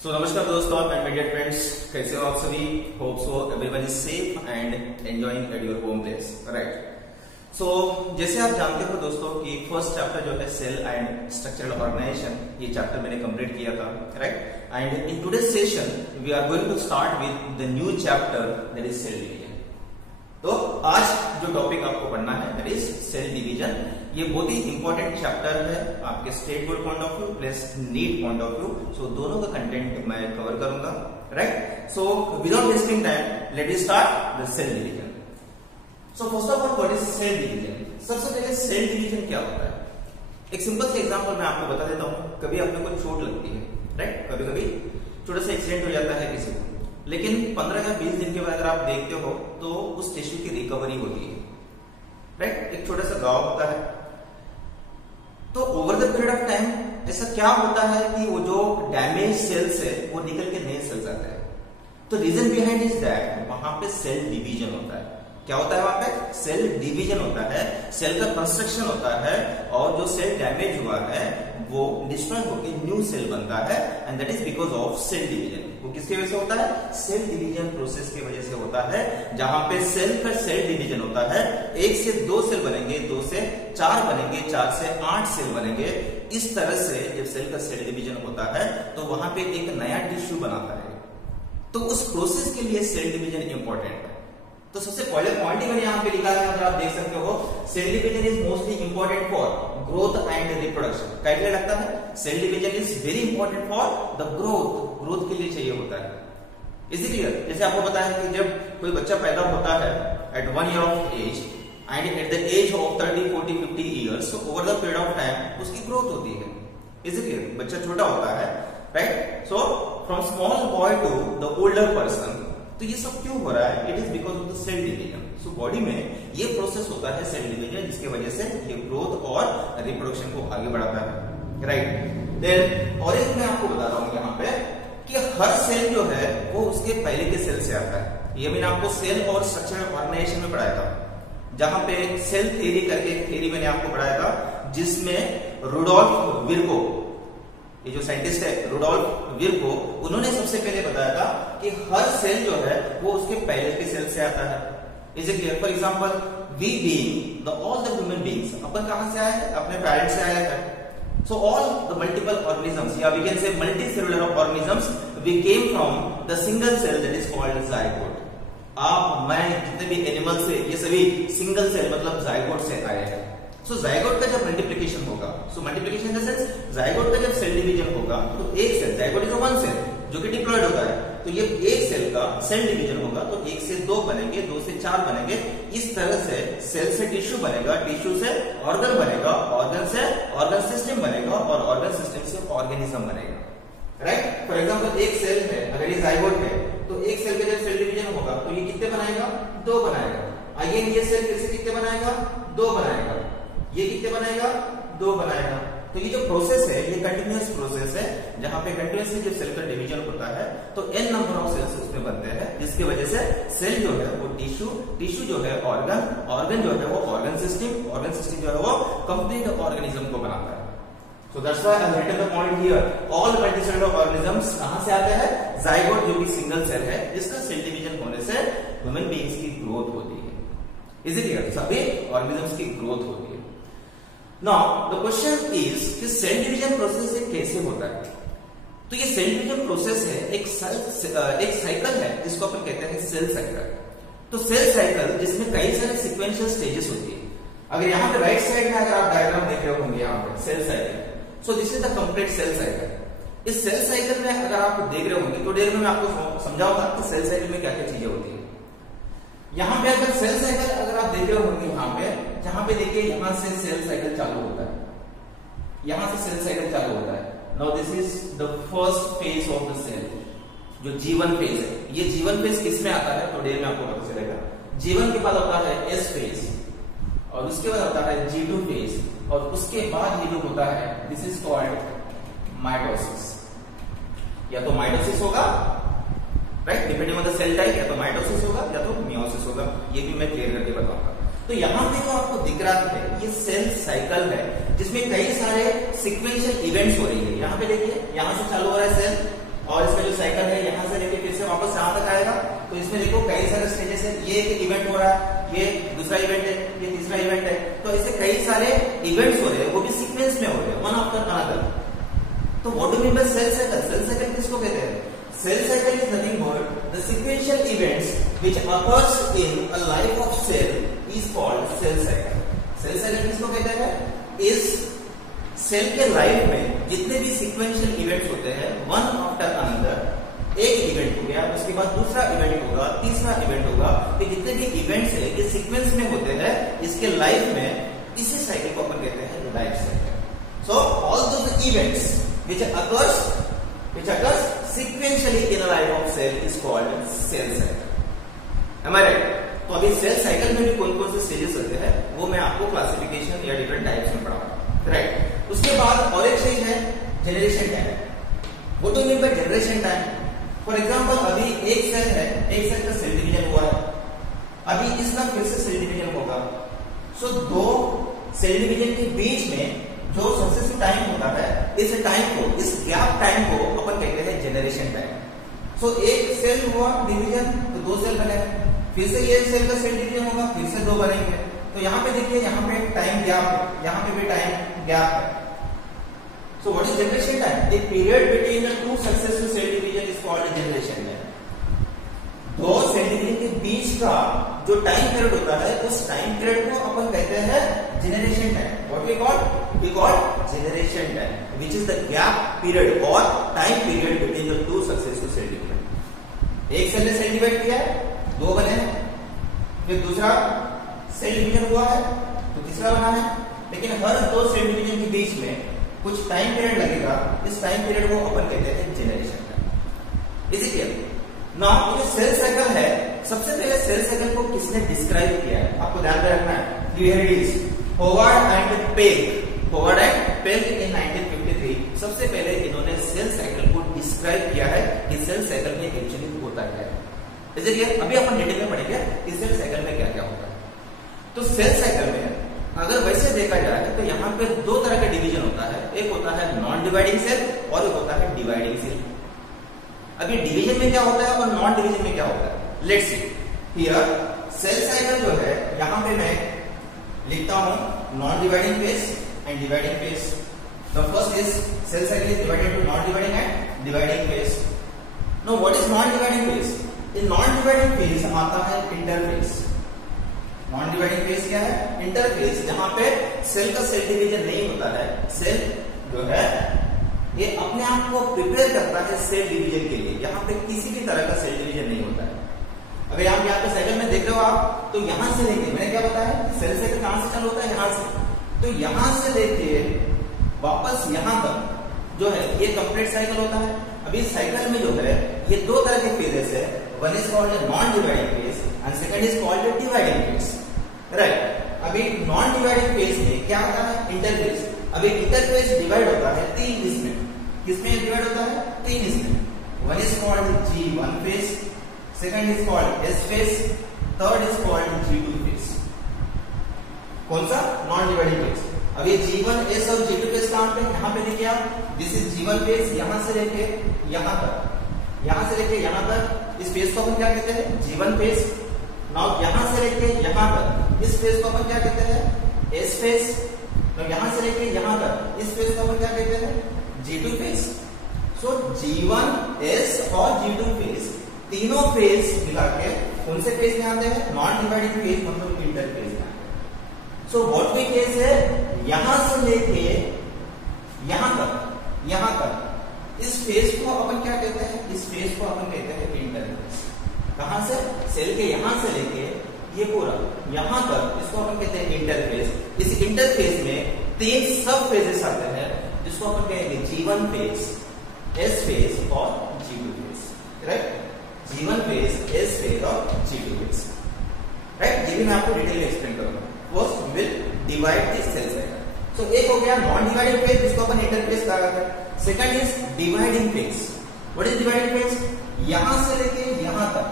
नमस्कार दोस्तों and media friends, कैसे हो आप सभी। Hope so everyone is safe and enjoying at your home place, right. So जैसे आप जानते हो दोस्तों कि फर्स्ट चैप्टर जो है सेल एंड स्ट्रक्चरल ऑर्गेनाइजेशन, ये चैप्टर मैंने कंप्लीट किया था, right. And in today's session we are going to start with the new chapter that is cell division. तो आज जो टॉपिक आपको पढ़ना है दैट इज सेल डिवीजन। ये बहुत ही इंपॉर्टेंट चैप्टर है आपके state board point of view plus NEET point of view. So दोनों का कंटेंट मैं कवर करूंगा, right. So without wasting time let us start the cell division. So first of all what is cell division. सबसे पहले cell division क्या होता है, एक सिंपल से एग्जांपल मैं आपको बता देता हूं। कभी आपको कोई चोट लगती है, राइट, कभी कभी छोटा सा एक्सीडेंट हो जाता है किसी को, लेकिन 15 या 20 दिन के बाद अगर आप देखते हो तो उस टिश्यू की रिकवरी होती है, राइट। एक छोटा सा घाव होता है, तो over the period of time ऐसा क्या होता है कि वो जो डैमेज सेल्स है वो निकल के नए सेल्स आते हैं। तो रीजन बिहाइंड इज दैट वहां पे सेल डिवीजन होता है। क्या होता है वहां पे? सेल डिवीजन होता है, सेल का कंस्ट्रक्शन होता है, और जो सेल डैमेज हुआ है वो डिस्ट्रॉय होकर न्यू सेल बनता है, and that is because of cell division. वो किसकी वजह से होता है? सेल डिवीजन प्रोसेस की वजह से होता है, जहां पे सेल का सेल डिवीजन होता है। 1 से 2 सेल बनेंगे, 2 से 4 बनेंगे, 4 से 8 सेल बनेंगे। इस तरह से जब सेल का सेल डिवीजन होता है तो वहां पे एक नया टिश्यू बनाता है। तो उस प्रोसेस के लिए सेल डिवीजन इंपॉर्टेंट है। तो सबसे पहले पॉइंट ही मैंने यहाँ पे लिखा है, अगर आप देख सकते हो, cell division is mostly important for growth and reproduction. क्या लगता है? Cell division is very important for the growth के लिए चाहिए होता है। Is it clear? जैसे आपको पता है कि जब कोई बच्चा पैदा होता है at 1 year of age and at the age of 30, 40, 50 years, over the period of time उसकी ग्रोथ होती है। Is it clear? बच्चा छोटा होता है, right. So from small boy to the older person, तो ये सब क्यों हो रहा है? It is because of the cell division. So body में ये प्रोसेस होता है सेल डिवीजन, जिसकी वजह से ये ग्रोथ और रिप्रोडक्शन को आगे बढ़ाता है, राइट। देन और एक मैं आपको बता रहा हूं यहाँ पे कि हर सेल जो है वो उसके पहले के सेल से आता है। ये मैंने आपको सेल और स्ट्रक्चरल ऑर्गेनाइजेशन में पढ़ाया था, जहां पे सेल थ्योरी करके एक थ्योरी मैंने आपको पढ़ाया था, जिसमें रुडोल्फ विर्को, ये जो साइंटिस्ट है रुडोल्फ विर्को, उन्होंने सबसे पहले बताया था कि हर सेल जो है वो उसके पहले के सेल से आता है। Is it clear? For example we being the all the human beings, अपन कहां से आए हैं? अपने पेरेंट्स से आए हैं। So all the multiple organisms, या we can say multicellular organisms, we came from the single cell that is called zygote. आप, मैं, जितने भी एनिमल से, ये सभी सिंगल सेल मतलब जायगोट से आए हैं। सो जायगोट का जब मल्टीप्लिकेशन होगा, so multiplication in the sense zygote का जब सेल डिवीजन होगा तो एक cell, zygote is one cell जो कि डिप्लॉयड होता है, तो ये एक सेल का सेल डिवीजन होगा तो 1 से 2 बनेंगे, 2 से 4 बनेंगे। इस तरह से सेल से टिश्यू बनेगा, टिश्यू से ऑर्गन बनेगा, ऑर्गन से ऑर्गन सिस्टम बनेगा, और ऑर्गन सिस्टम से ऑर्गेनिज्म बनेगा, राइट। फॉर एग्जांपल एक सेल है, अगर ये जायगोट है तो एक सेल का जब सेल डिवीजन होगा तो ये कितने बनाएगा? 2 बनाएगा। अगेन ये सेल फिर से कितने बनाएगा? 2 बनाएगा। ये कितने बनाएगा? 2 बनाएगा। तो ये जो प्रोसेस है ये कंटिन्यूअस प्रोसेस है, जहां पे कंटिन्यूअसली जब सेल का डिवीजन होता है तो n नंबर ऑफ सेल्स उसमें बनते हैं, जिसकी वजह से सेल जो है वो टिश्यू, टिश्यू जो है ऑर्गन, ऑर्गन जो है वो ऑर्गन सिस्टम, ऑर्गन सिस्टम जो है वो कंप्लीट ऑर्गेनिज्म को बनाता है। So that's why I have written the point here, all multicellular organisms कहां से आते हैं? जायगोट, जो कि सिंगल सेल है, जिसका सेल डिवीजन होने से ह्यूमन बीइंग्स की ग्रोथ होती है। Is it clear? सभी ऑर्गेनिजम्स की ग्रोथ होती है। नाउ द क्वेश्चन इज कि सेल डिवीजन प्रोसेस कैसे होता है? तो ये सेल डिवीजन प्रोसेस है एक साइकिल है, जिसको अपन कहते हैं सेल साइकिल। तो सेल साइकिल जिसमें कई सारे सीक्वेंशियल स्टेजेस होती है। अगर यहाँ पे राइट साइड में अगर आप डायग्राम देख रहे होंगे यहाँ पे cell cycle, so this is the complete cell cycle. इस सेल साइकिल में अगर आप देख रहे होंगे तो देर में मैं आपको समझाऊंगा कि सेल साइकिल में क्या क्या चीजें होती है। यहाँ पे अगर सेल साइकिल अगर आप देख रहे होंगे, यहाँ पे जहां पे देखिए यहां से सेल साइकिल चालू होता है, यहां से सेल साइकिल चालू होता है। Now this is the first phase of the cell, जो जीवन फेज है। ये जीवन फेज किस में आता है तो देर में आपको पता चलेगा। जीवन के बाद होता है एस फेज, और उसके बाद होता है G2 फेज, और उसके बाद ये जो होता है दिस इज कॉल्ड माइटोसिस। या तो माइटोसिस होगा, right, depending on the cell type, या तो माइटोसिस होगा या तो मियोसिस होगा। ये भी मैं क्लियर करके बताऊंगा। तो यहाँ पे जो आपको दिख रहा है ये सेल साइकिल है, जिसमें कई सारे सीक्वेंशियल इवेंट्स हो रही है। यहाँ पे देखिए, यहाँ से चालू हो रहा है सेल, और इसमें जो साइकिल है यहाँ से लेके फिर से वापस यहाँ तक आएगा। तो इसमें देखो कई सारे स्टेजेस है, ये एक इवेंट हो रहा है, ये दूसरा इवेंट है, ये तीसरा इवेंट है। तो ऐसे कई सारे इवेंट्स हो रहे हैं, वो भी सीक्वेंस में हो रहे हैं, वन आफ्टर अनदर। तो what do mean by cell cycle? Cell cycle किसको कहते हैं? Cell cycle is nothing but the sequential events which occurs in a life of cell is called cell cycle. Cell cycle किसको कहते हैं? इस cell के life में जितने भी sequential events होते हैं, one after another, एक इवेंट हो गया, उसके बाद दूसरा इवेंट होगा, तीसरा इवेंट होगा, ये जितने भी इवेंट्स है ये सीक्वेंस में होते हैं इसके लाइफ में, इसी साइकिल को अपन कहते हैं life cycle. So all those events which occurs sequentially in a life of cell is called cell cycle. Am I right? तो अभी सेल साइकिल में भी कौन कौन से स्टेजेस होते हैं वो मैं आपको क्लासिफिकेशन या डिफरेंट टाइप्स में पढ़ाऊंगा, राइट? उसके बाद और एक स्टेज है generation time. What do mean by generation time? For example अभी एक सेल है, एक सेल का सेल डिवीजन हुआ है, अभी इसका फिर से सेल डिवीजन होगा. सो दो सेल डिवीजन के बीच में जो सक्सेसिव टाइम होता है, इस टाइम को, इस गैप टाइम को अपन कहते हैं जनरेशन टाइम. सो एक सेल हुआ डिवीजन तो दो सेल बने, फिर से ये सेल का सेल डिवीजन होगा, फिर से दो बनेंगे. तो यहाँ पे देखिए, यहाँ पे टाइम गैप है, यहाँ पे भी टाइम गैप है. So what is generation time? The period between the two successive cell division is called generation time. दो सेल डिवीजन के बीच का जो टाइम पीरियड होता है, उस टाइम पीरियड को अपन कहते हैं generation time. What we call generation time, which is the gap period or time period between the two successive cell division. एक सेल ने सेल डिवाइड किया है, दो बने हैं, फिर दूसरा सेल डिवीजन हुआ है तो तीसरा बना है, लेकिन हर दो सेल डिवीजन के बीच में कुछ टाइम पीरियड लगेगा. इस टाइम पीरियड को अपन कहते हैं generation time. Is it clear? Now ये सेल साइकिल है. सबसे पहले सेल साइकिल को किसने डिस्क्राइब किया है आपको ध्यान में रखना है. Here it is, Howard and peg. Howard and peg इन 1953 सबसे पहले इन्होंने सेल साइकिल को डिस्क्राइब किया है कि सेल साइकिल में एक्चुअली होता क्या है. इसलिए अभी अपन डिटेल में पढ़ेंगे कि सेल साइकिल में क्या क्या होता है. तो सेल साइकिल में अगर वैसे देखा जाए तो यहाँ पे दो तरह का डिवीजन होता है. एक होता है नॉन डिवाइडिंग सेल और एक होता है डिवाइडिंग सेल. अभी डिवीजन में क्या होता है और नॉन डिवीजन में क्या होता है, let's see. Here cell cycle जो है, यहाँ पे मैं लिखता हूं non dividing phase and dividing phase. The first is cell cycle is divided into non-dividing and dividing phase. Now what is non-dividing phase? In non-dividing phase आता है interphase. Non-dividing phase क्या है? Interphase, जहां पे सेल का cell division नहीं होता है. सेल जो है ये अपने आप को प्रिपेयर करता है सेल डिवीजन के लिए. यहाँ पे किसी भी तरह का सेल डिवीजन नहीं होता है. अगर यहाँ पे साइकिल में देख रहे हो आप, तो यहां से लेके, मैंने क्या बताया, सेल साइकिल कहां से चालू होता है, यहां से. तो यहां से लेके वापस यहां तक जो है ये कंप्लीट साइकिल होता है. अभी साइकिल में जो है ये दो तरह के फेजेस है. One is called non dividing phase and second is called dividing phase, right? अभी नॉन डिवाइडिंग फेज में क्या होता है, इंटरफेज. अभी इंटरफेज डिवाइड होता है तीन इसमें. किसमें डिवाइड होता है? तीन इसमें. One is called G1 phase, second is called S phase, third is called G2 phase. कौन सा? Non dividing phase. अब ये G1, S और G2 फेज कहां पे? यहाँ पे देखिए आप, दिस इज G1 फेज. यहां से लेके यहां तक, यहां से लेके यहां तक, इस फेज को अपन क्या कहते हैं? G1 phase. नाउ यहां से लेके यहां तक, इस फेज को अपन क्या कहते हैं? S phase. तो यहां से लेके यहां तक, इस फेज को अपन क्या कहते हैं? G2 phase. सो G1, S और G2 फेज, तीनों फेज मिला के कौन से फेज में आते हैं? नॉन डिवाइडिंग फेज, मतलब interphase. So what we case है, यहां से लेके यहां तक इस फेज को अपन क्या कहते हैं? इस फेज को अपन कहते हैं इंटरफेज. कहां से? सेल के यहां से लेके ये पूरा यहां तक, इसको अपन कहते हैं इंटरफेज. इस इंटरफेज में तीन सब फेजेस आते हैं जिसको अपन कहेंगे G1 फेज, S फेज और G2 phase, right? G1 phase, S phase और G2 फेज, राइट? ये भी मैं आपको डिटेल में एक्सप्लेन करूंगा. First we will divide this cell cycle. So एक हो गया नॉन डिवाइडिंग फेज, जिसको अपन इंटरफेज कहा जाता है. Second is dividing phase. What is dividing phase? यहां से लेके यहां तक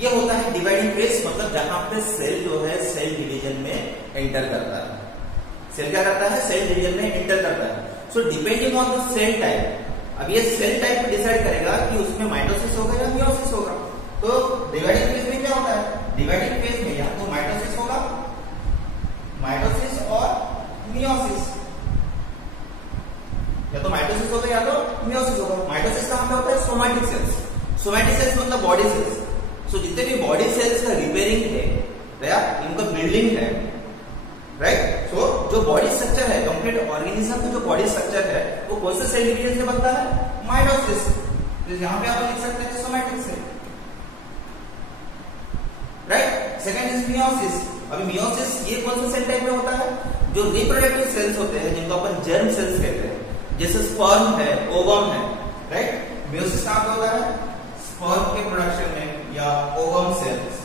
ये होता है डिवाइडिंग फेज, मतलब जहां पे सेल जो है सेल डिवीजन में एंटर करता है. सेल क्या करता है? सेल डिवीजन में एंटर करता है. So depending on the cell type, अब ये सेल टाइप डिसाइड करेगा कि उसमें माइटोसिस होगा या मियोसिस होगा। तो डिवाइडिंग फेज में क्या होता है, डिवाइडिंग फेज में या तो माइटोसिस होगा, माइटोसिस और मियोसिस, या तो माइटोसिस होगा या तो मियोसिस होगा। माइटोसिस कहां पे होता है, सोमैटिक सेल्स, सोमैटिक सेल्स मतलब बॉडी सेल्स। सो जितने भी बॉडी सेल्स का रिपेयरिंग है या इनका बिल्डिंग है, राइट। सो जो बॉडी स्ट्रक्चर है, कंप्लीट ऑर्गेनिज्म का जो बॉडी स्ट्रक्चर है वो कौन से सेल डिवीजन से बनता है, माइटोसिस। तो यहाँ पे आप लिख सकते हैं somatic cell, right. Second is meiosis. अभी मियोसिस ये कौन सा सेल टाइप में होता है, जो रिप्रोडक्टिव सेल्स होते हैं जिनको अपन जर्म सेल्स कहते हैं, जैसे स्पर्म है, ओवम है, राइट। मियोसिस कहां पे होता है, स्पर्म के प्रोडक्शन में या ओवम सेल्स,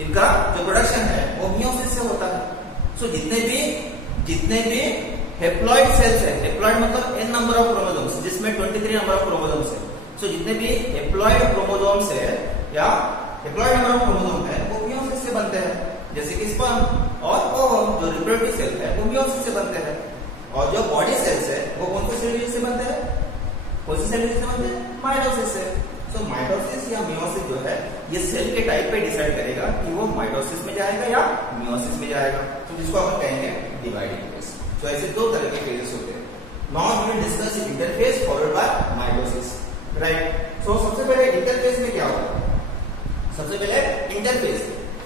इनका जो प्रोडक्शन है वो मियोसिस से होता है। सो जितने भी हेप्लॉइड सेल्स है, हेप्लॉइड मतलब n नंबर ऑफ क्रोमोसोम्स, जिसमें 23 नंबर ऑफ क्रोमोसोम्स है। सो जितने भी हेप्लॉइड क्रोमोसोम्स है या हेप्लॉइड नंबर ऑफ क्रोमोसोम है वो मियोसिस से बनते हैं, जैसे कि स्पर्म और ओवम जो रिप्रोडक्टिव सेल है वो मियोसिस से बनते हैं। और जो बॉडी सेल्स है वो कौन से सेल से बनते हैं, कौन से सेल से बनते हैं, माइटोसिस से। तो माइटोसिस या मियोसिस जो है ये सेल के टाइप पे डिसाइड करेगा कि वो माइटोसिस में जाएगा या मियोसिस में जाएगा। तो जिसको अपन कहेंगे डिवाइडिंग फेज। तो ऐसे दो तरह के फेजेस होते हैं। Now we will discuss interphase followed by mitosis, right. So सबसे पहले इंटरफेज में क्या होता है, सबसे पहले इंटरफेज।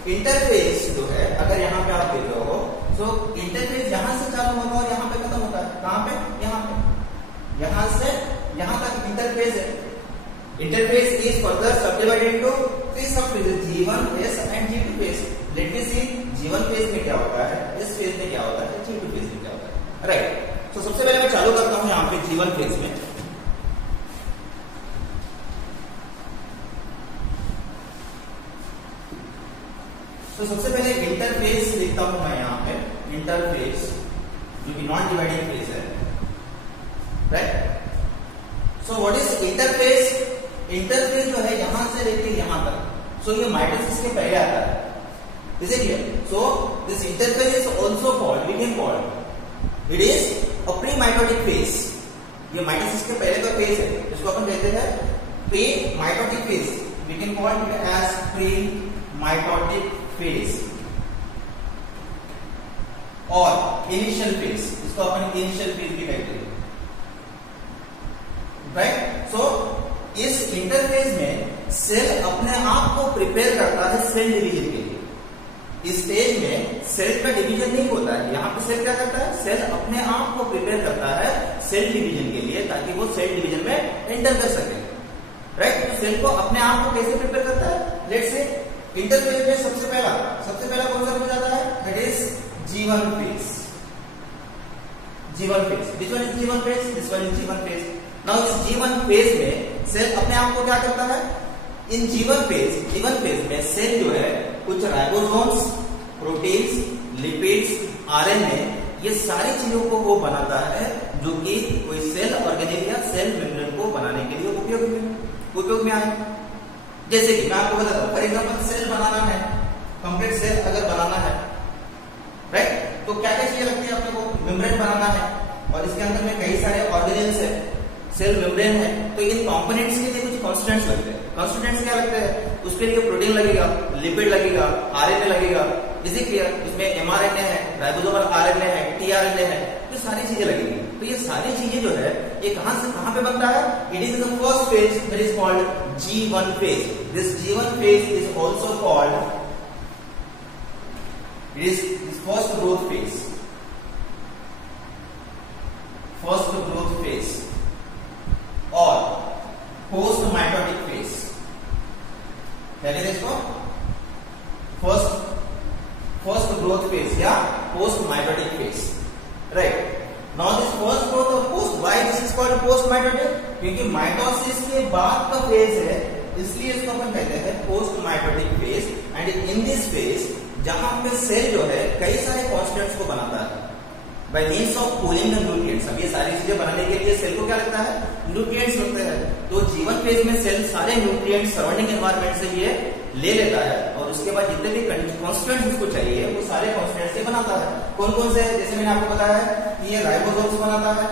इंटरफेज जो है अगर यहाँ पे आप देख रहे हो, तो इंटरफेज यहां से चालू होगा और यहाँ पे खत्म होता है। कहां पे, यहाँ पे, यहां से यहां तक इंटरफेज है। Interface is further subdivided into three subphases, G1 phase and G2 phase. Let me see G1 phase में क्या होता है, इस फेज में क्या होता है, G2 phase में क्या होता है, राइट। तो सबसे पहले मैं चालू करता हूं यहाँ पे G1 phase में। तो सबसे पहले इंटरफेस लिखता हूं मैं यहाँ पे, इंटरफेस जो कि नॉन डिवाइडिंग फेज है, right. So what is interface, interface जो है यहां से लेके यहां तक, सो ये माइटोसिस के पहले आता है, is it clear. So this interface is also called, we can call it is a pre mitotic phase. ये माइटोसिस के पहले का फेज है, इसको अपन कहते हैं pre mitotic phase. We can call it as pre mitotic phase और इनिशियल फेज, इसको अपन इनिशियल फेज भी कहते हैं, राइट। सो इस इंटरफेज में सेल अपने आप को प्रिपेयर करता है सेल डिवीजन के लिए। इस स्टेज में सेल का डिवीजन नहीं होता है, यहाँ पे सेल क्या करता है, सेल अपने आप को प्रिपेयर करता है सेल डिवीजन के लिए, ताकि वो सेल डिवीजन में एंटर कर सके, राइट। तो सेल को अपने आप को कैसे प्रिपेयर करता है, लेट्स से इंटरफेज में सबसे पहला कौन सा फेज आता है, that is G1 phase. G1 phase, this one is G1 phase, this one is G1 phase. Now इस G1 फेज में सेल अपने आप को क्या करता है, इन G1 फेज में सेल जो है कुछ राइबोसोम्स, प्रोटीन्स, लिपिड्स, आरएनए, ये सारी चीजों को वो बनाता है जो कि कोई सेल ऑर्गेनेल या सेल मेम्ब्रेन को बनाने के लिए उपयोग में आए। जैसे कि मैं आपको बताता हूं, फॉर एग्जांपल सेल बनाना है, कंप्लीट सेल अगर बनाना है, राइट, तो क्या क्या चीजें लगती है अपने को, मेम्ब्रेन बनाना है और इसके अंदर में कई सारे ऑर्गेनेल्स है, सेल मेम्ब्रेन है। तो इन कंपोनेंट्स के लिए कुछ कॉन्स्टिट्यूएंट्स लगते हैं। कॉन्स्टिट्यूएंट्स क्या लगते हैं, उसके लिए प्रोटीन लगेगा, लिपिड लगेगा, आरएनए लगेगा, इसी क्लियर, इसमें एमआरएनए है, राइबोसोमल आरएनए है, टीआरएनए है, तो सारी चीजें लगेंगी। तो ये सारी चीजें जो है ये कहां से कहां पे बनता है, it is the first phase that is called G1 phase. This G1 phase is also called, it is first growth phase, और पोस्ट माइटोटिक फेज, यानी इसको फर्स्ट ग्रोथ फेज या post mitotic phase, right. Now this first growth और post, why this is called post mitotic, क्योंकि mitosis के बाद का phase है, इसलिए इसको अपन कहते हैं post mitotic phase. And in this phase जहां पे सेल जो है कई सारे कॉन्स्टिट्यूएंट्स को बनाता है bye means of cooling the nutrients. अब ये सारी चीजें बनाने के लिए सेल को क्या लगता है, न्यूट्रिएंट्स लगते हैं। तो G1 फेज में सेल सारे न्यूट्रिएंट्स सराउंडिंग एनवायरनमेंट से ये ले लेता है और उसके बाद जितने भी कॉन्स्टिट्यूएंट्स उसको चाहिए वो सारे कॉन्स्टिट्यूएंट्स से बनाता है। कौन कौन से, जैसे मैंने आपको बताया है कि ये राइबोसोम्स बनाता है,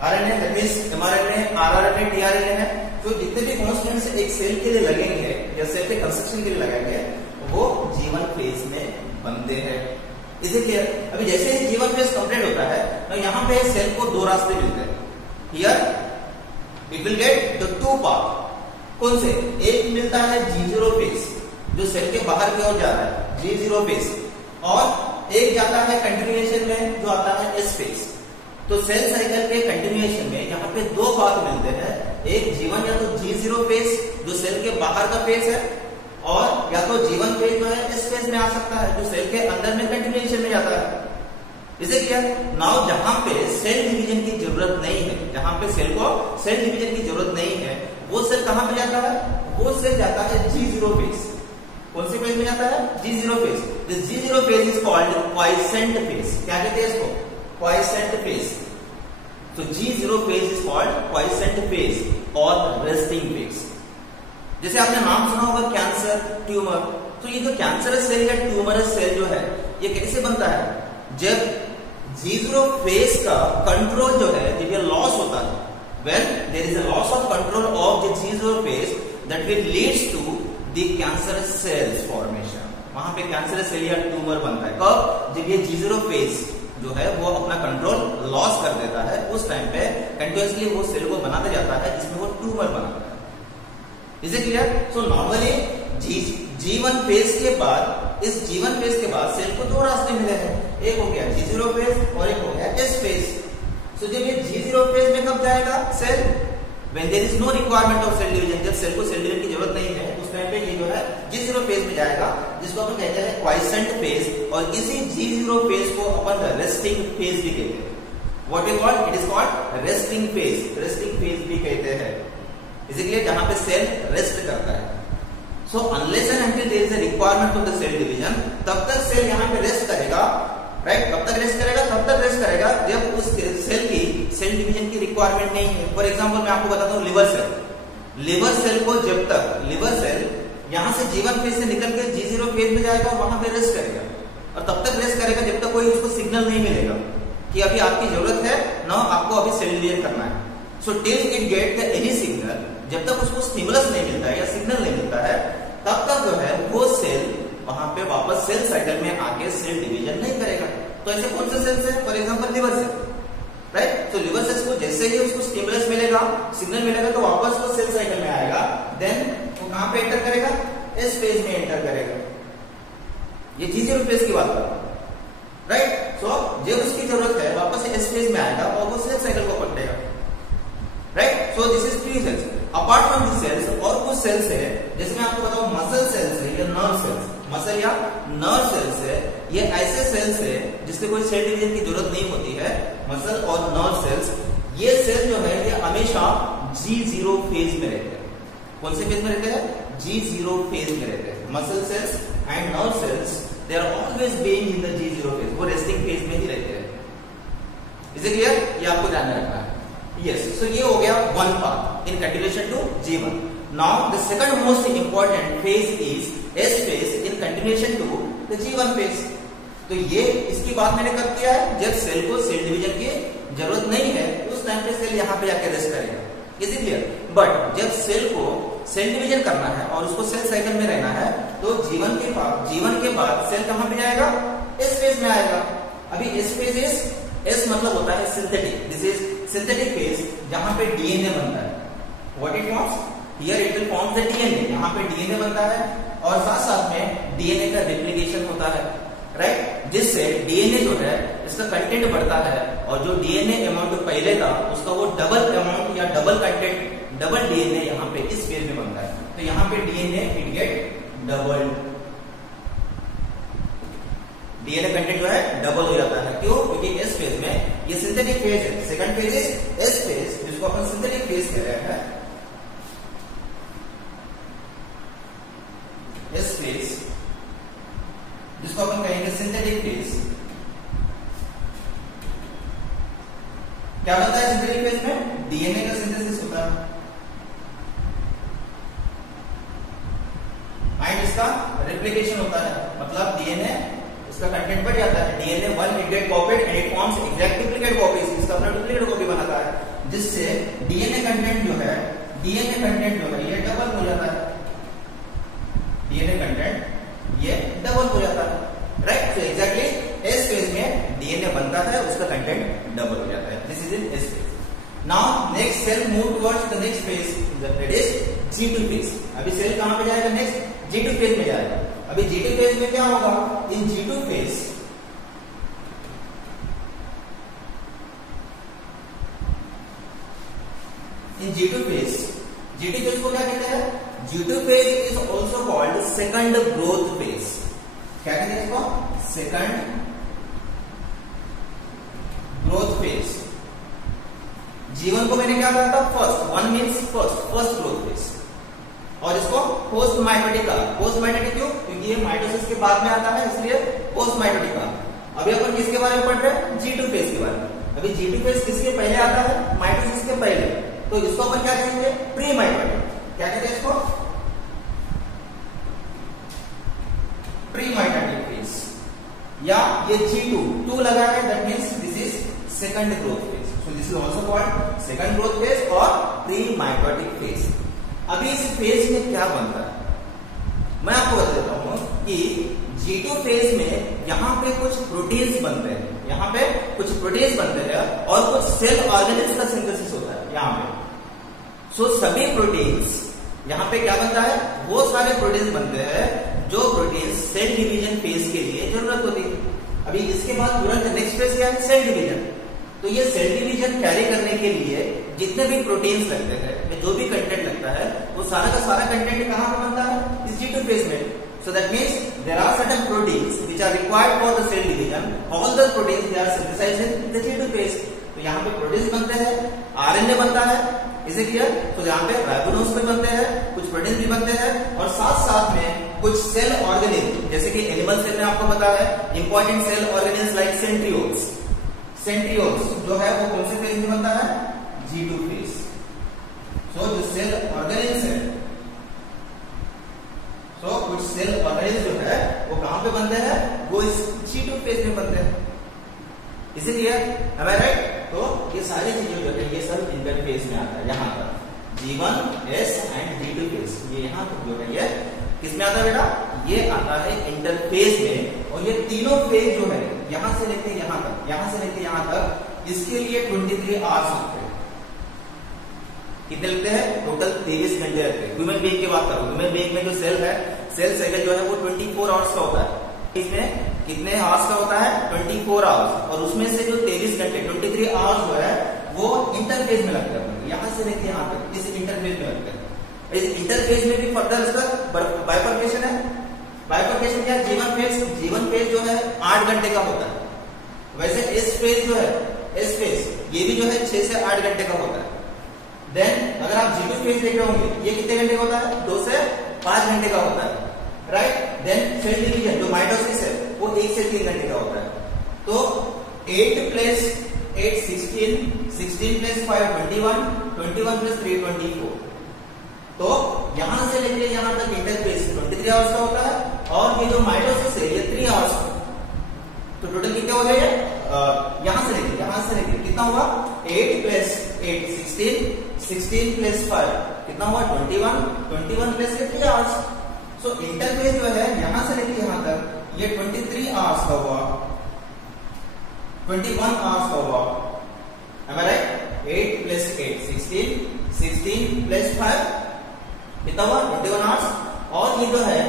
RNA that means mRNA, rRNA, tRNA है। तो जितने भी कॉन्स्टेंट्स एक सेल के लिए लगेंगे या सेल के कंस्ट्रक्शन के लिए लगाएंगे वो G1 फेज में बनते हैं। इसे क्लियर? अभी जैसे ही G1 फेज कंप्लीट होता है तो यहाँ पे सेल को दो रास्ते मिलते हैं। Here it will get the two path. कौन से? एक मिलता है G0 फेज जो सेल के बाहर की ओर जा रहा है, G0 फेज, और एक जाता है कंटिन्यूएशन में जो आता है S फेज। तो सेल साइकिल के कंटिन्यूएशन में यहाँ पे दो पाथ मिलते हैं, एक G1 या तो G0 फेज जो सेल के बाहर का फेज है, और या तो G1 फेज जो है इस फेज में आ सकता है जो सेल के अंदर में कंटिन्यूएशन में जाता है। इसे क्या? नाउ जहां पे सेल डिवीजन की जरूरत नहीं है, जहां पे सेल को सेल डिवीजन की जरूरत नहीं है, वो सेल कहां पे जाता है? वो सेल जाता है G0 फेज। कौन से फेज में जाता है? G0 phase. This G0 phase is called quiescent phase. क्या कहते हैं इसको? Quiescent phase. तो G0 phase is called quiescent phase और रेस्टिंग फेज। जैसे आपने नाम सुना होगा कैंसर, ट्यूमर। तो ये जो कैंसरस सेल या ट्यूमरस सेल जो है ये कैसे बनता है? जब G0 फेज का कंट्रोल जो है जब ये लॉस होता है, when there is a loss of control of the G0 phase that will leads to the cancerous cells formation। वहां पे कैंसरस सेल या ट्यूमर बनता है। कब? जब ये G0 फेज जो है वो अपना कंट्रोल लॉस कर देता है, उस टाइम पे कंटिन्यूअसली वो सेल को बनाता जाता है जिसमें वो ट्यूमर बनाता है। Is it clear? So normally G1 phase के बाद, इस G1 फेज के बाद सेल को दो रास्ते मिले हैं, एक हो गया G0 फेज और एक हो गया S फेज। सो जब ये G0 फेज में कब जाएगा cell? When there is no requirement of cell division, जब सेल को सेल डिवीजन की जरूरत नहीं है उस टाइम पे ये जो है G0 फेज में जाएगा, जिसको अपन कहते हैं क्वाइसेंट फेज, और इसी G0 फेज को अपन रेस्टिंग फेज भी कहते हैं। What is called? It is called resting phase. Resting phase भी कहते हैं, इसलिए जहां पे सेल रेस्ट करता है। So unless and until there is a requirement of the cell division, तब तक सेल यहाँ पे रेस्ट करेगा, राइट? कब तक रेस्ट करेगा? तब तक रेस्ट करेगा जब उस सेल की सेल डिवीजन की रिक्वायरमेंट नहीं है। फॉर एग्जांपल मैं आपको बताता हूँ लिवर सेल। लिवर सेल को जब तक लिवर सेल यहाँ से G1 फेज से निकल के G0 फेज में जाएगा और वहां पे रेस्ट करेगा, और तब तक रेस्ट करेगा जब तक कोई उसको सिग्नल नहीं मिलेगा कि अभी आपकी जरूरत है ना, आपको अभी सेल डिवीजन करना है। So till it get any signal, जब तक उसको स्टिमुलस नहीं मिलता है या सिग्नल नहीं मिलता है, तब तक जो है वो सेल वहां पे वापस सेल साइकिल में आके सेल डिवीजन नहीं करेगा। तो ऐसे कौन से सेल्स है? For example liver cell, right? तो लिवर सेल्स को जैसे ही उसको स्टिमुलस मिलेगा, सिग्नल मिलेगा, तो वापस वो सेल साइकिल में आएगा। देन वो कहां पे एंटर करेगा? एस फेज में एंटर करेगा। ये G0 फेज की बात कर रहा हूं, राइट? सो जब उसकी जरूरत है वापस एस फेज में आएगा और वो सेल साइकिल को पलटेगा, right? So this is three cells. Apart from this cells और कुछ सेल्स है, जैसे मैं आपको बताऊं मसल सेल्स है या नर्व सेल्स। मसल या नर्व सेल्स है, ये ऐसे सेल्स है जिसके कोई सेल डिवीजन की जरूरत नहीं होती है। मसल और नर्व सेल्स, ये सेल जो है ये हमेशा G0 फेज में रहते हैं। कौन से फेज में रहते हैं? G0 फेज में रहते हैं। Muscle cells and nerve cells they are always being in the G0 phase, वो रेस्टिंग फेज में ही रहते हैं। Is it clear? ये आपको ध्यान में रखना है। यस, सो ये हो गया one path in continuation to G1। Now the second most important phase is S phase in continuation to the G1 phase. तो ये इसकी बात मैंने कब किया है? जब सेल को सेल डिवीजन की जरूरत नहीं है उस टाइम पे सेल यहाँ पे जाके रेस्ट करेगा। Is it clear? बट जब सेल को सेल डिवीजन करना है और उसको सेल साइकिल में रहना है तो G1 के बाद सेल कहां पे जाएगा? S फेज में आएगा। अभी S फेज इज, S मतलब होता है synthetic, this is synthetic phase, जहां पे DNA बनता है। What it forms? Here it will form the DNA। यहाँ पे DNA बनता है और साथ साथ में DNA का रेप्लिकेशन होता है, राइट? जिससे DNA जो है इसका कंटेंट बढ़ता है, और जो DNA अमाउंट पहले था उसका वो डबल अमाउंट या डबल कंटेंट, डबल DNA यहाँ पे इस फेज में बनता है। तो यहाँ पे DNA it get double, DNA content जो है डबल हो जाता है। क्यों? क्योंकि इस फेज में ये सिंथेटिक फेज है। Second phase is S phase, जिसको अपन सिंथेटिक फेज कह रहे हैं। एस फेज जिसको अपन कहेंगे सिंथेटिक फेज। क्या बनता है सिंथेटिक फेज में? DNA का सिंथेसिस होता है एंड इसका रेप्लिकेशन होता है, मतलब DNA इसका कंटेंट बढ़ जाता है। DNA 1 it get copied and it forms exact duplicate copies, इसका अपना डुप्लीकेट कॉपी बनाता है। जिससे डीएनए कंटेंट जो है ये डबल हो जाता है, डीएनए कंटेंट ये डबल हो जाता है, राइट। तो एग्जैक्टली एस फेज में डीएनए बनता है, उसका कंटेंट डबल हो जाता है। This is in S phase. Now next cell move towards the next phase, that is G2 phase. अभी सेल कहां पे जाएगा? नेक्स्ट G2 फेज में जाएगा। अभी G2 फेज में क्या होगा? इन G2 फेज को क्या कहते हैं? G2 phase is also called second growth phase. क्या कहते हैं इसको? Second growth phase. G1 को मैंने क्या कहा था? First, one means first growth phase. और इसको पोस्ट माइटोटिक कहा। पोस्ट माइटोटिक क्यों? क्योंकि ये माइटोसिस के बाद में आता है, इसलिए पोस्ट माइटोटिक कहा। अभी अपन किसके बारे में पढ़ रहे हैं? G2 फेज के बारे में। अभी G2 फेज किसके पहले आता है? माइटोसिस के पहले। तो इसको अपन क्या कहेंगे? Pre mitotic. क्या कहते हैं इसको? Pre mitotic phase. या ये G2 लगा है, that means this is second growth phase. So this is also called second growth phase और प्री माइटोटिक फेज। अभी इस फेज में क्या बनता है मैं आपको बता देता हूं कि G2 फेज में यहां पे कुछ प्रोटीन्स बनते हैं, यहां पे कुछ प्रोटीन्स बनते हैं और कुछ सेल ऑर्गेनेल्स का सिंथेसिस होता है यहां पे। सो सभी प्रोटीन्स यहां पे क्या बनता है? वो सारे प्रोटीन्स बनते हैं जो प्रोटीन्स सेल डिवीजन फेज के लिए जरूरत होती है। अभी इसके बाद तुरंत नेक्स्ट फेज क्या है? Cell division. तो ये सेल डिवीजन कैरी करने के लिए जितने भी प्रोटीन्स लगते हैं, जो भी कंटेंट लगता है, वो सारा का सारा कंटेंट कहां पर बनता है? इस G2 फेज में। So that means there are certain proteins which are required for the cell division. All the proteins they are synthesized in the G2 phase. तो यहाँ पे प्रोटीन्स बनते हैं, आरएनए बनता है, इसे क्लियर? तो यहाँ पे राइबोसोम्स भी बनते हैं, कुछ प्रोटीन्स भी बनते हैं और साथ साथ में कुछ सेल ऑर्गेनेल, जैसे कि एनिमल सेल में आपको पता है important cell organelles like centrioles. Centrioles जो है वो कौन से फेज में बनता है? G2 phase. सो जो सेल ऑर्गेनेल्स है, तो कुछ सेल ऑर्गेनेल्स जो है वो कहां पे बनते हैं? वो इस G2 फेज में बनते हैं। इसीलिए am I right? तो ये सारी चीजें जो है ये सब इंटरफेज में आता है। यहाँ पर G1, S and G2 phase, ये यहाँ जो है ये किस में आता है बेटा? ये आता है इंटरफेज में। और ये तीनों फेज जो है यहां से लेके यहां तक, यहां से लेके यहां तक, इसके लिए 23 आवर्स लगते हैं। कितने लगते हैं? टोटल 23 घंटे लगते हैं। ह्यूमन बीइंग की बात करो, ह्यूमन बीइंग में जो सेल है, सेल साइकिल जो है वो 24 आवर्स का होता है। इसमें कितने आवर्स का होता है? 24 आवर्स। और उसमें से जो 23 घंटे 23 आवर्स जो है वो इंटरफेज में लगते हैं। यहां से लेके यहां तक इस इंटरफेज में लगते हैं। इस इंटरफेज में भी फर्दर इसका बाइफर्केशन है। बाइफर्केशन क्या है? G1 फेज जो है 8 घंटे का होता है। वैसे एस फेज जो है, एस फेज ये भी जो है 6 से 8 घंटे का होता है। देन अगर आप G2 फेज देख रहे होंगे, ये कितने घंटे का होता है? 2 से 5 घंटे का होता है, राइट। देन सेल डिवीजन जो माइटोसिस है वो 1 से 3 घंटे का होता है। तो 8 प्लस 8 16, 16 प्लस 5 21, 21 प्लस 3 24। तो यहां से लेके यहां तक इंटरफेज 23 आवर्स का होता है और ये जो माइटोसिस है ये 3 आवर्स का। तो टोटल कितने हो गए? यहां से लेके कितना हुआ? 8 प्लस 8 16, 16 प्लस 5 कितना हुआ? 21, 21 प्लस 3 आवर्स। सो इंटरफेज जो है यहां से लेके यहां तक ये 23 आवर्स का हुआ, 21 आवर्स का हुआ। Am I right? 8 plus 8 16, 16 plus 5 कितना हुआ? 21 आवर्स। और ये जो है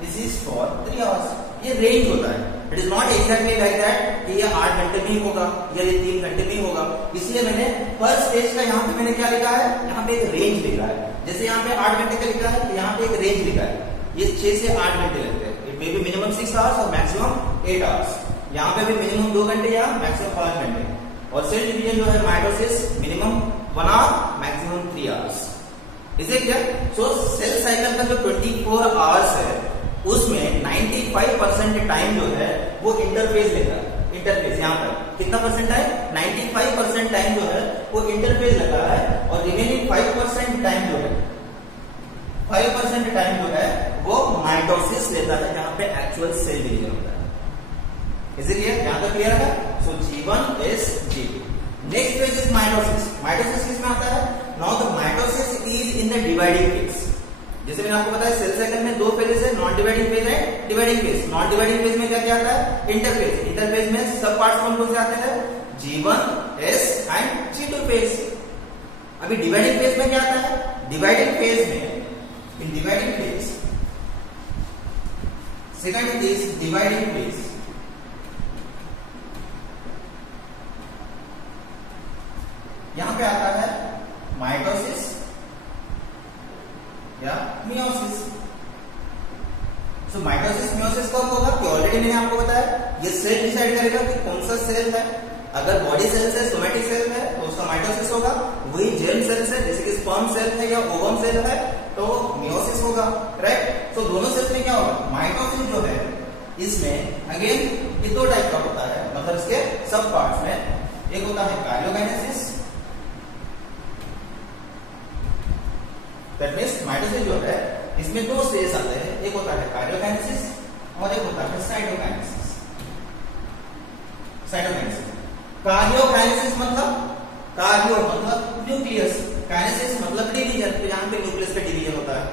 दिस इज फॉर 3 आवर्स। ये रेंज होता है। It is not exactly like that कि ये 8 घंटे में ही होगा या ये 3 घंटे में ही होगा। इसलिए मैंने पर स्टेज का यहाँ पे मैंने क्या लिखा है? यहाँ पे एक रेंज लिखा है। जैसे यहाँ पे 8 घंटे का लिखा है तो यहाँ पे एक रेंज लिखा है। ये 6 से 8 घंटे लगते हैं। It may be minimum 6 hours और मैक्सिमम 8 आवर्स। यहाँ पे भी मिनिमम 2 घंटे या मैक्सिमम 5 घंटे। और सेल डिवीजन जो है mitosis minimum 1 hour maximum 3 hours. इसे क्या? सो सेल साइकिल का जो 24 आवर्स है उसमें 95% टाइम जो है वो इंटरफेज लेता है। इंटरफेज यहाँ पर कितना परसेंट टाइम? 95% टाइम जो है वो इंटरफेज लेता है और रिमेनिंग 5% टाइम जो है 5% टाइम जो है वो माइटोसिस लेता है, जहां पे एक्चुअल सेल डिवीजन होता है। इसीलिए यहां तक क्लियर है? सो G1 is G2। Next phase is mitosis. Mitosis किसमें आता है? Now the mitosis is in the dividing phase. जैसे मैंने आपको बताया सेल साइकिल में दो फेजेस है, नॉन डिवाइडिंग फेज है, dividing phase. Non dividing phase में क्या क्या आता है? इंटरफेज। इंटरफेज में सब पार्ट्स कौन कौन से आते हैं? G1, S and G2 phase. अभी डिवाइडिंग फेज में क्या आता है? डिवाइडिंग फेज में, in dividing phase, second is dividing phase. यहां पे आता है माइटोसिस या मियोसिस। सो माइटोसिस मियोसिस कब होगा? कि ऑलरेडी मैंने आपको बताया ये सेल डिसाइड करेगा कि कौन सा सेल है। अगर बॉडी सेल है, सोमेटिक सेल है तो उसका माइटोसिस होगा। वही जर्म सेल है जैसे कि स्पर्म सेल है या ओवम सेल है तो मियोसिस होगा, राइट। तो दोनों सेल्स में क्या होगा? माइटोसिस जो है इसमें अगेन ये दो टाइप का होता है, मतलब इसके सब पार्ट्स में। एक होता है कार्योकाइनेसिस, दैट मींस माइटोसिस जो है इसमें दो स्टेज आते हैं, एक होता है कार्योकाइनेसिस और एक होता है साइटोकाइनेसिस। साइटोकाइनेसिस, कार्योकाइनेसिस मतलब न्यूक्लियस, काइनेसिस मतलब डिवीजन, तो यहां पे न्यूक्लियस का डिवीजन होता है।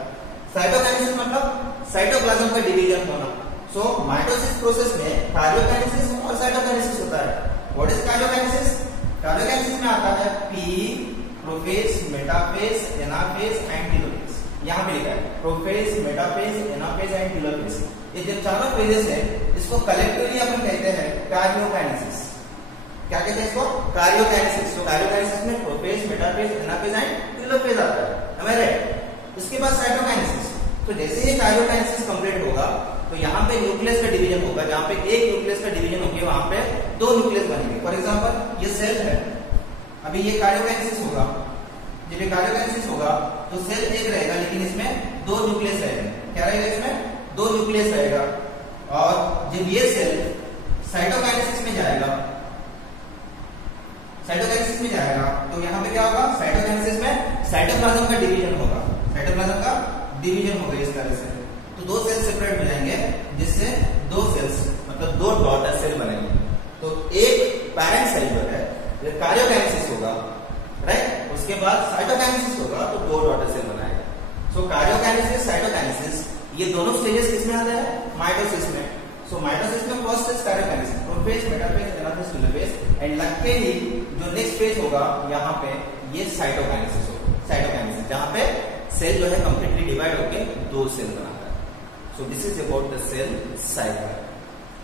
साइटोकाइनेसिस मतलब साइटोप्लाज्म का डिवीजन होना। सो माइटोसिस प्रोसेस में कार्योकाइनेसिस और साइटोकाइनेसिस होता है। What is karyokinesis? कार्योकाइनेसिस में आता है P, prophase, metaphase, anaphase and telophase. यहां पे लिखा है prophase, metaphase, anaphase and telophase. ये जो चारों फेजेस है इसको कलेक्टिवली अपन कहते हैं कार्योकाइनेसिस। क्या कहते हैं इसको? कार्योकाइनेसिस। तो कार्योकाइनेसिस में prophase, metaphase, anaphase and telophase आता है, am I right? उसके बाद साइटोकाइनेसिस। तो जैसे ही कार्योकाइनेसिस कंप्लीट होगा तो यहाँ पे न्यूक्लियस का डिवीजन होगा। जहां पे एक न्यूक्लियस का डिवीजन होगी वहां पे दो न्यूक्लियस बनेंगे। फॉर एग्जांपल ये सेल है, अभी ये कार्योकाइनेसिस होगा। जब ये कार्योकाइनेसिस होगा तो सेल एक रहेगा लेकिन इसमें दो न्यूक्लियस रहेगा। क्या रहेगा? इसमें दो न्यूक्लियस रहेगा। और जब ये सेल साइटोकाइनेसिस में जाएगा, साइटोकाइनेसिस में जाएगा तो यहाँ पे क्या होगा? साइटोकाइनेसिस में साइटोप्लाज्म का डिवीजन होगा। साइटोप्लाज्म का डिवीजन होगा इस तरह से। तो दो सेल सेपरेट हो जाएंगे जिससे दो सेल्स मतलब दो डॉटर सेल बनेंगे। तो एक पैरेंट सेल जो है कार्योकाइनेसिस होगा, राइट। उसके बाद साइटोकाइनेसिस होगा तो दो डॉटर सेल बनाएगा। सो कार्योकाइनेसिस, साइटोकाइनेसिस ये दोनों स्टेजेस किसमें आते हैं? माइटोसिस में। सो माइटोसिस में first is karyokinesis, prophase, metaphase, anaphase, telophase and luckily जो नेक्स्ट फेज होगा यहाँ पे ये साइटोकाइनेसिस होगा। साइटोकाइनेसिस जहां पे सेल जो है कंप्लीटली डिवाइड होकर दो सेल बनाता है। So this is about the cell cycle,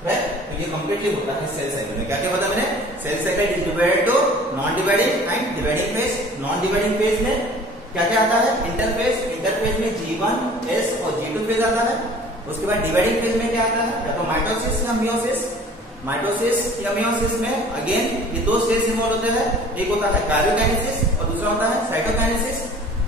right. तो ये कंप्लीटली होता है सेल साइकिल में। क्या क्या बताया मैंने? Cell cycle is divided to non dividing and dividing phase. Non dividing phase में क्या क्या आता है? इंटरफेज। इंटरफेज में G1, S और G2 फेज आता है। उसके बाद डिवाइडिंग फेज में क्या आता है? या तो माइटोसिस या मियोसिस। माइटोसिस या मियोसिस में अगेन ये दो स्टेज इन्वॉल्व होते हैं। एक होता है कार्योकाइनेसिस और दूसरा होता है साइटोकाइनेसिस।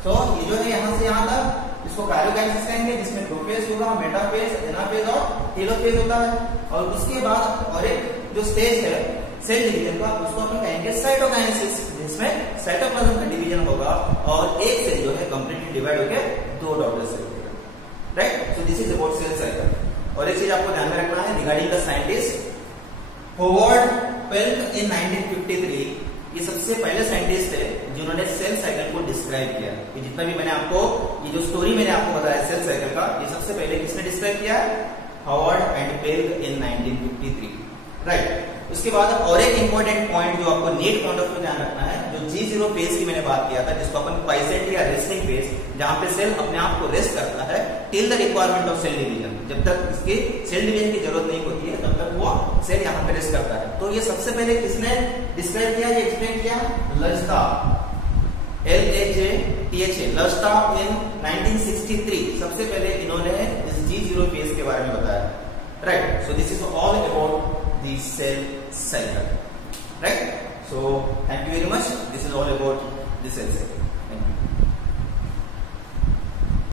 तो ये जो है यहाँ से यहाँ तक इसको कार्योकाइनेसिस कहेंगे, जिसमें प्रोफेज होगा, मेटाफेज, एनाफेज और टेलोफेज होता है। और उसके बाद और एक जो स्टेज है सेल डिवीजन का उसको हम कहेंगे साइटोकाइनेसिस, जिसमें साइटोप्लाज्म का डिवीजन होगा और एक सेल जो है कंप्लीटली डिवाइड होकर दो डॉटर सेल होगा, right. So this is about cell cycle. और एक चीज आपको ध्यान में रखना है regarding the scientist Howard Pelc in 1953, ये सबसे पहले साइंटिस्ट है जिन्होंने सेल साइकिल को डिस्क्राइब किया। ये जितना भी मैंने आपको ये जो स्टोरी मैंने आपको बताया सेल साइकिल का, ये सबसे पहले किसने डिस्क्राइब किया? Howard and peeled in 1953, right. उसके बाद और एक इंपॉर्टेंट पॉइंट जो आपको नीट पॉइंट ऑफ व्यू ध्यान रखना है, जो G0 फेज की मैंने बात किया था, जिसको अपन क्वाइसेंट या रेस्टिंग फेज, जहां पे सेल अपने आप को रेस्ट करता है till the requirement of cell division. जब तक इसके सेल डिवीजन की जरूरत नहीं होती है तब तक वो सेल यहाँ पे रेस्ट करता है। तो ये सबसे पहले किसने डिस्क्राइब किया, ये एक्सप्लेन किया? लस्टाफ, LAJTHA, लस्टाफ इन 1963 सबसे पहले इन्होंने इस G0 फेज के बारे में बताया, right. So this is all about the cell cycle, right? So thank you very much. This is all about the cell cycle.